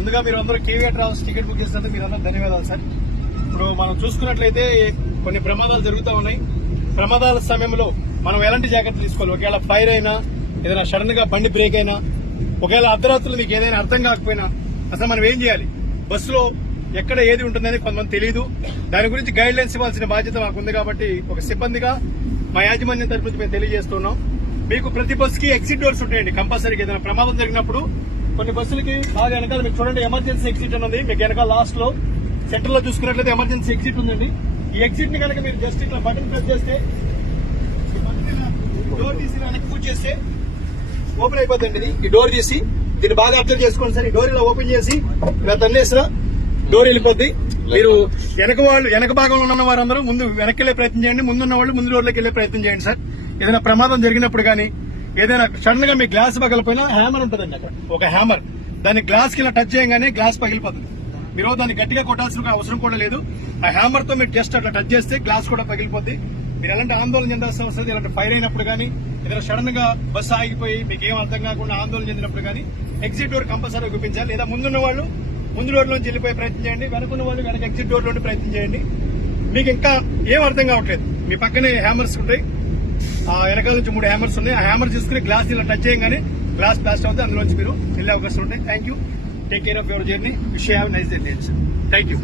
ముందుగా మీరు అందరూ కేవీఆర్ ట్రావెల్స్ టికెట్ బుక్ చేసినందుకు మీరు అందరూ ధన్యవాదాలు సార్. ఇప్పుడు మనం చూసుకున్నట్లయితే కొన్ని ప్రమాదాలు జరుగుతూ ఉన్నాయి. ప్రమాదాల సమయంలో మనం ఎలాంటి జాగ్రత్తలు తీసుకోవాలి? ఒకవేళ ఫైర్ అయినా, ఏదైనా సడన్ గా బండి బ్రేక్ అయినా, ఒకవేళ అర్ధరాత్రులు మీకు ఏదైనా అర్థం కాకపోయినా అసలు మనం ఏం చేయాలి? బస్సులో ఎక్కడ ఏది ఉంటుందని కొంతమంది తెలియదు. దాని గురించి గైడ్ లైన్స్ ఇవ్వాల్సిన బాధ్యత మాకు ఉంది. కాబట్టి ఒక సిబ్బందిగా మా యాజమాన్యం తరపు నుంచి మేము తెలియజేస్తున్నాం. మీకు ప్రతి బస్సుకి ఎగ్జిట్ డోర్స్ ఉంటాయండి. కంపల్సరీగా ఏదైనా ప్రమాదం జరిగినప్పుడు కొన్ని బస్సులకి బాగా వెనకాల మీకు చూడండి ఎమర్జెన్సీ ఎగ్జిట్ అని ఉంది. మీకు వెనకాల లాస్ట్ లో సెంటర్ లో చూసుకున్నట్లయితే ఎమర్జెన్సీ ఎగ్జిట్ ఉందండి. ఈ ఎగ్జిట్ ని కనుక మీరు జస్ట్ ఇట్లా బటన్ ప్రెస్ చేస్తే డోర్ తీసి వెనక్కి పూజ చేస్తే ఓపెన్ అయిపోతుంది. ఈ డోర్ తీసి దీన్ని బాగా అబ్జర్వ్ చేసుకోండి సార్. ఈ డోర్ ఇలా ఓపెన్ చేసి ఇలా తన్నేసిన డోర్ వెళ్ళిపోద్ది. మీరు వెనక భాగంలో ఉన్న వారందరూ ముందు వెనక్కి వెళ్లే ప్రయత్నం చేయండి. ముందున్న వాళ్ళు ముందు డోర్లోకి వెళ్లే ప్రయత్నం చేయండి సార్. ఏదైనా ప్రమాదం జరిగినప్పుడు కానీ ఏదైనా సడన్ గా మీ గ్లాస్ పగలిపోయినా హ్యామర్ ఉంటుందండి. అక్కడ ఒక హ్యామర్, దాన్ని గ్లాస్ కి ఇలా టచ్ చేయగానే గ్లాస్ పగిలిపోతుంది. మీరు దాన్ని గట్టిగా కొట్టాల్సిన అవసరం కూడా లేదు. ఆ హ్యామర్ తో మీరు జస్ట్ అట్లా టచ్ చేస్తే గ్లాస్ కూడా పగిలిపోద్ది. మీరు ఎలాంటి ఆందోళన చెందాల్సిన అవసరం లేదు. ఇలాంటి ఫైర్ అయినప్పుడు కానీ ఏదైనా సడన్ గా బస్సు ఆగిపోయి మీకు ఏం అర్థం కాకుండా ఆందోళన చెందినప్పుడు కానీ ఎగ్జిట్ డోర్ కంపల్సరీ చూపించాలి. లేదా ముందున్న వాళ్ళు ముందు డోర్ లోంచి వెళ్ళిపోయే ప్రయత్నం చేయండి. వెనకున్న వాళ్ళు వెనక ఎగ్జిట్ డోర్ లోని ప్రయత్నం చేయండి. మీకు ఇంకా ఏం అర్థం కావట్లేదు, మీ పక్కనే హ్యామర్స్ ఉంటాయి. ఆ వెనకాల నుంచి 3 హ్యామర్స్ ఉన్నాయి. ఆ హ్యామర్ తీసుకుని గ్లాస్ ఇలా టచ్ చేయగానే గ్లాస్ బ్లాస్ట్ అవుతుంది. అందులోంచి మీరు వెళ్ళే అవకాశం ఉంటాయి. Thank you. Take care of your journey. Wish you have nice day. Thank you.